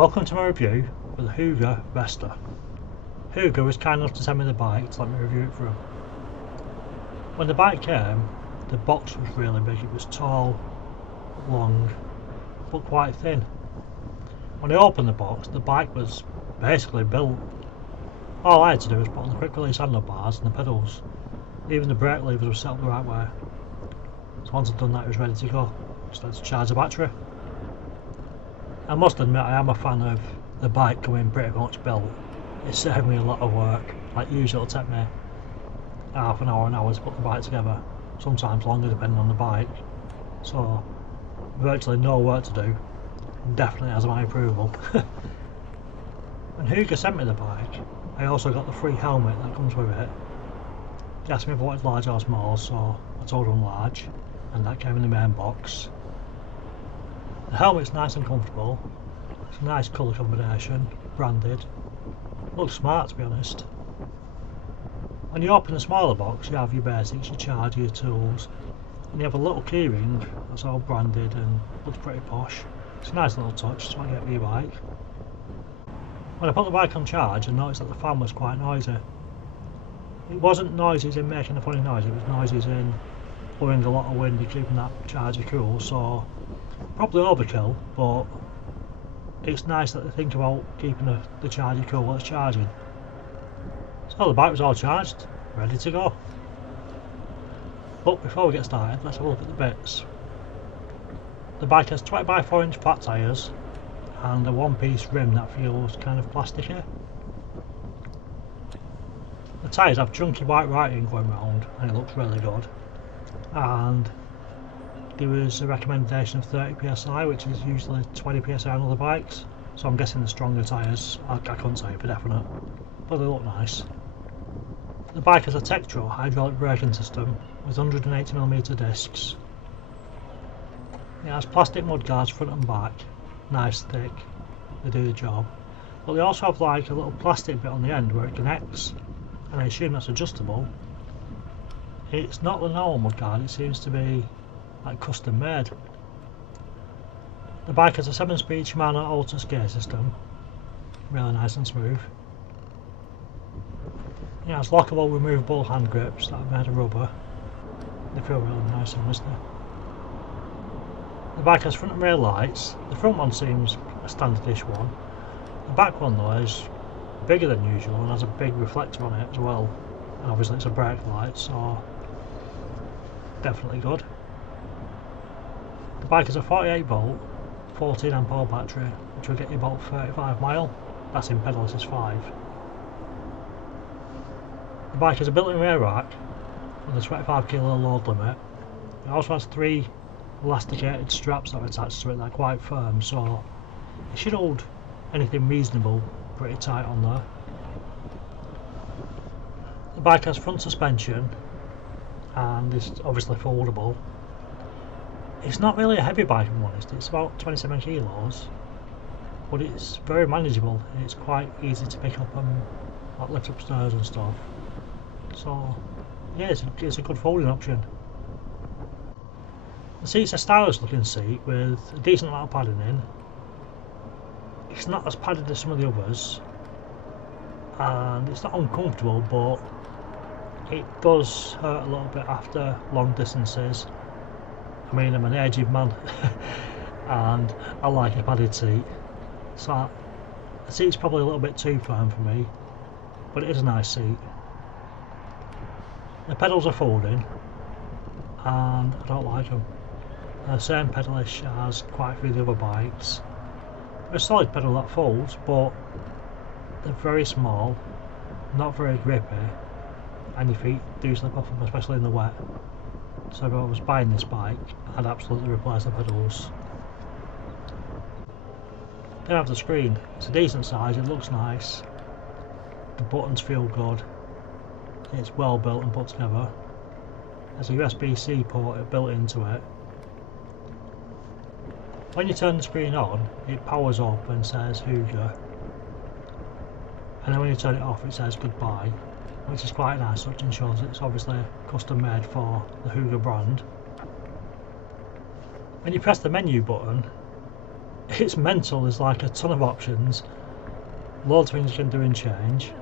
Welcome to my review of the HYGGE VESTER. HYGGE was kind enough to send me the bike to let me review it for them. When the bike came, the box was really big. It was tall, long, but quite thin. When I opened the box, the bike was basically built. All I had to do was put on the quick release handlebars and the pedals. Even the brake levers were set up the right way. So once I'd done that, it was ready to go. Just had to charge the battery. I must admit, I am a fan of the bike coming pretty much built. It saved me a lot of work. Like usually it'll take me half an hour to put the bike together. Sometimes longer depending on the bike. So virtually no work to do. Definitely has my approval. When HYGGE sent me the bike, I also got the free helmet that comes with it. He asked me if I wanted large or small, so I told him large, and that came in the main box. The helmet's nice and comfortable. It's a nice colour combination, branded. Looks smart, to be honest. When you open the smaller box, you have your basics, your charger, your tools, and you have a little keyring that's all branded and looks pretty posh. It's a nice little touch, that's what you get with your bike. When I put the bike on charge, I noticed that the fan was quite noisy. It wasn't noisy as in making a funny noise, it was noisy as in blowing a lot of wind and keeping that charger cool, so probably overkill, but it's nice that they think about keeping the charger cool while it's charging. So the bike was all charged, ready to go. But before we get started, let's have a look at the bits. The bike has 20x4 inch flat tyres and a one-piece rim that feels kind of plasticky. The tyres have chunky white writing going round and it looks really good. And there was a recommendation of 30 psi, which is usually 20 psi on other bikes, so I'm guessing the stronger tyres. I couldn't say for definite, but they look nice. The bike has a Tektro hydraulic braking system with 180mm discs. It has plastic mudguards front and back, nice thick, they do the job, but they also have like a little plastic bit on the end where it connects, and I assume that's adjustable. It's not the normal mudguard, it seems to be like custom made. The bike has a 7-speed Shimano Altus gear system, really nice and smooth. It has lockable removable hand grips that are made of rubber. They feel really nice and honestly. The bike has front and rear lights. The front one seems a standardish one. The back one though is bigger than usual and has a big reflector on it as well. And obviously it's a brake light, so definitely good. The bike has a 48 volt, 14 amp hour battery, which will get you about 35 mile. That's in pedalless 5. The bike has a built-in rear rack with a 25 kilo load limit. It also has 3 elasticated straps that are attached to it that are quite firm, so it should hold anything reasonable pretty tight on there. The bike has front suspension and is obviously foldable. It's not really a heavy bike, if I'm honest. It's about 27 kilos, but it's very manageable. It's quite easy to pick up and like, lift upstairs and stuff. So yeah, it's a good folding option. The seat's a stylish looking seat with a decent amount of padding in. It's not as padded as some of the others, and it's not uncomfortable, but it does hurt a little bit after long distances. I mean, I'm an aged man and I like a padded seat, so the seat's probably a little bit too firm for me, but it is a nice seat. The pedals are folding and I don't like them. They're the same pedalish as quite a few of the other bikes. They're a solid pedal that folds, but they're very small, not very grippy, and your feet do slip off them, especially in the wet. So if I was buying this bike, I'd absolutely replace the pedals. Then I have the screen. It's a decent size, it looks nice. The buttons feel good. It's well built and put together. There's a USB-C port built into it. When you turn the screen on, it powers up and says HYGGE. And then when you turn it off, it says goodbye, which is quite nice, which ensures it's obviously custom made for the HYGGE brand. When you press the menu button, it's mental. There's like a ton of options, loads of things you can do and change.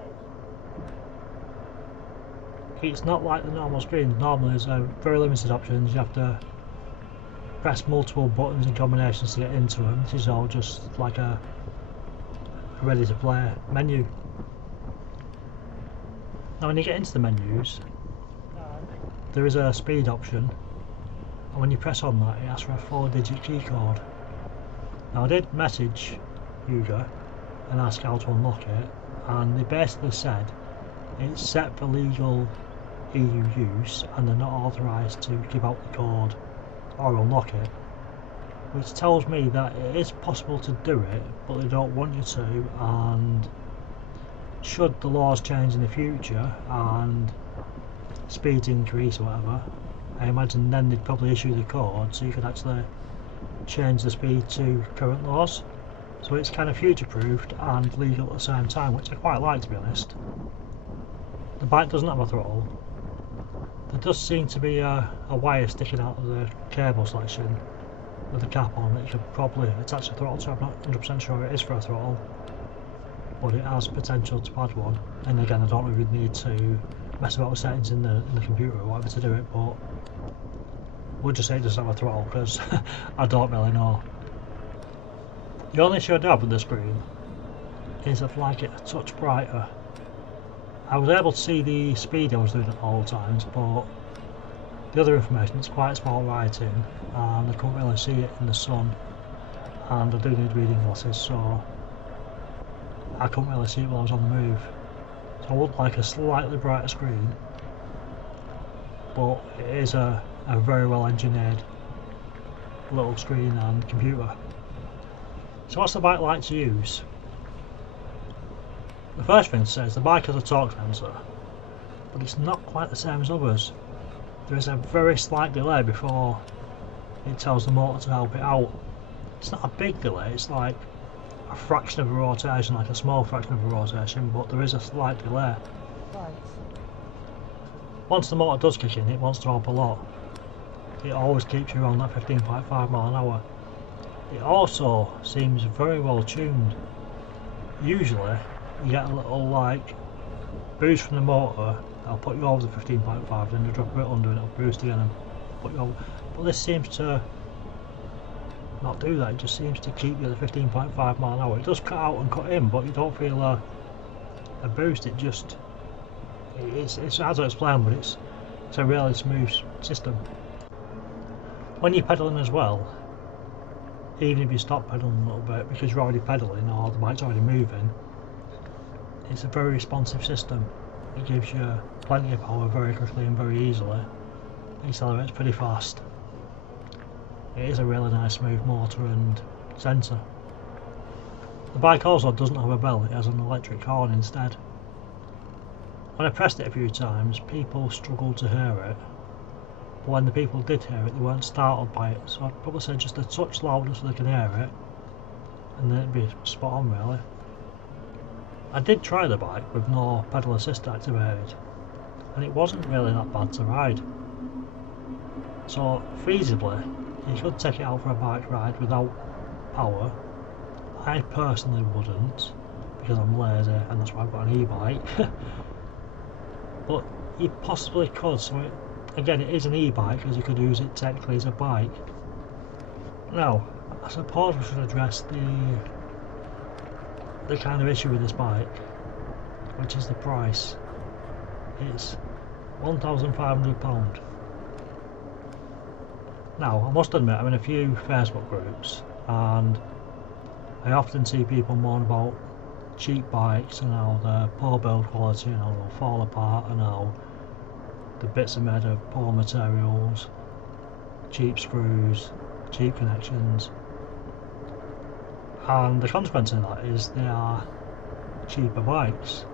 It's not like the normal screen. Normally there's very limited options. You have to press multiple buttons and combinations to get into them. This is all just like a ready to play menu. Now when you get into the menus, there is a speed option, and when you press on that it asks for a 4-digit key code. Now I did message HYGGE and ask how to unlock it, and they basically said it's set for legal EU use and they're not authorised to give out the code or unlock it, which tells me that it is possible to do it, but they don't want you to, and should the laws change in the future and speeds increase or whatever, I imagine then they'd probably issue the code so you could actually change the speed to current laws. So it's kind of future proofed and legal at the same time, which I quite like, to be honest. The bike doesn't have a throttle. There does seem to be a wire sticking out of the cable section with a cap on that you could probably attach a throttle to. I'm not 100% sure it is for a throttle, but it has potential to add one. And again, I don't really need to mess about with settings in the computer or whatever to do it, but we'll just say it doesn't have a throttle because I don't really know. The only issue I do have with the screen is I'd like it a touch brighter. I was able to see the speed I was doing at all times, but the other information, it's quite small writing and I couldn't really see it in the sun, and I do need reading glasses, so I couldn't really see it while I was on the move. So I would like a slightly brighter screen, but it is a very well engineered little screen and computer. So what's the bike like to use? The first thing to say is the bike has a torque sensor, but it's not quite the same as others. There is a very slight delay before it tells the motor to help it out. It's not a big delay, it's like a fraction of a rotation, like a small fraction of a rotation, but there is a slight delay. Once the motor does kick in, it wants to help a lot. It always keeps you around that 15.5 mile an hour. It also seems very well tuned. Usually you get a little like boost from the motor that'll put you over the 15.5, then you drop a bit under and it'll boost again and put you over. But this seems to not do that, it just seems to keep you at the 15.5 mile an hour. It does cut out and cut in, but you don't feel a boost. It's hard to explain, but it's a really smooth system. When you're pedalling as well, even if you stop pedaling a little bit because you're already pedaling or the bike's already moving, it's a very responsive system. It gives you plenty of power very quickly and very easily. It accelerates pretty fast. It is a really nice smooth motor and sensor. The bike also doesn't have a bell, it has an electric horn instead. When I pressed it a few times, people struggled to hear it. But when the people did hear it, they weren't startled by it, so I'd probably say just a touch louder so they can hear it, and then it'd be spot on really. I did try the bike with no pedal assist activated, and it wasn't really that bad to ride. So feasibly, you could take it out for a bike ride without power. I personally wouldn't, because I'm lazy and that's why I've got an e-bike. But you possibly could, so again it is an e-bike because you could use it technically as a bike. Now, I suppose we should address the kind of issue with this bike, which is the price. It's £1,500. Now, I must admit, I'm in a few Facebook groups and I often see people moan about cheap bikes and how they're poor build quality and how they'll fall apart and how the bits are made of poor materials, cheap screws, cheap connections, and the consequence of that is they are cheaper bikes.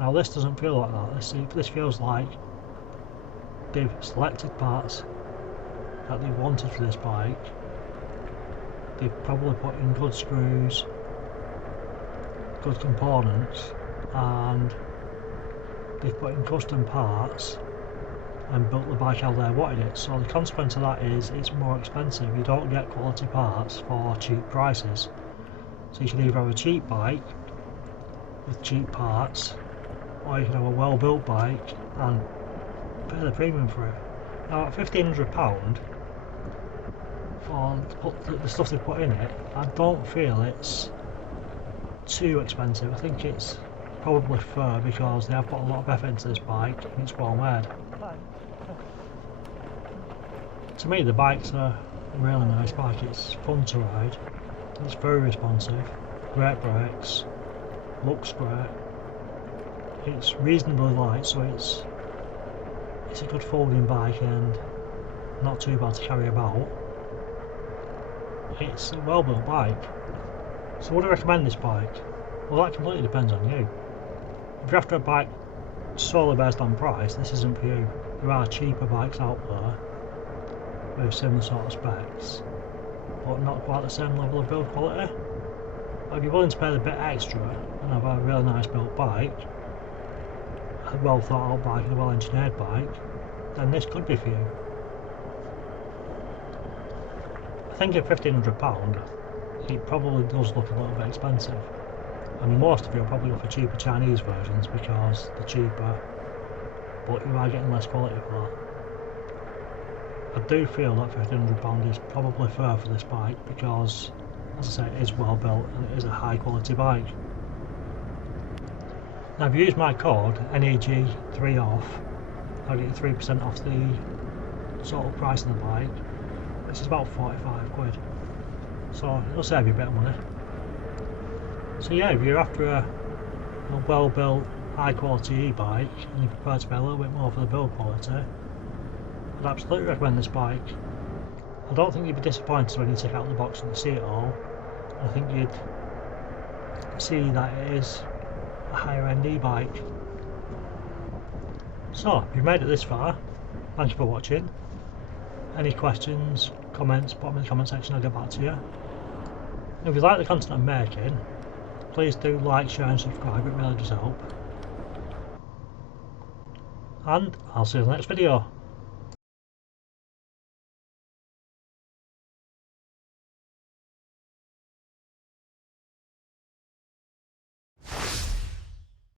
Now this doesn't feel like that. This feels like they've selected parts that they wanted for this bike. They've probably put in good screws, good components, and they've put in custom parts and built the bike how they wanted it. So the consequence of that is it's more expensive. You don't get quality parts for cheap prices. So you can either have a cheap bike with cheap parts, or you can have a well built bike and pay the premium for it. Now at £1,500 for the stuff they put in it, I don't feel it's too expensive. I think it's probably fair because they have put a lot of effort into this bike and it's well made. To me the bike's a really nice bike. It's fun to ride, it's very responsive, great brakes, looks great, it's reasonably light, so it's a good folding bike and not too bad to carry about. It's a well built bike. So would I recommend this bike? Well, that completely depends on you. If you're after a bike solely based on price, this isn't for you. There are cheaper bikes out there with similar sort of specs, but not quite the same level of build quality. But if you're willing to pay the bit extra and have a really nice built bike, a well thought out bike and a well engineered bike, then this could be for you. I think at £1,500 it probably does look a little bit expensive, and most of you will probably go for cheaper Chinese versions because they're cheaper, but you are getting less quality for that. I do feel that £1,500 is probably fair for this bike because, as I say, it is well built and it is a high quality bike. Now if you use my code NEG3OFF, I'll get you 3% off the total price of the bike, which is about 45 quid. So it'll save you a bit of money. So yeah, if you're after a well built high quality e-bike and you prefer to pay a little bit more for the build quality, I'd absolutely recommend this bike. I don't think you'd be disappointed when you take out the box and you see it all. I think you'd see that it is a higher end e-bike. So if you've made it this far, thank you for watching. Any questions, comments, put them in the comment section, I'll get back to you. And if you like the content I'm making, please do like, share and subscribe, it really does help. And I'll see you in the next video.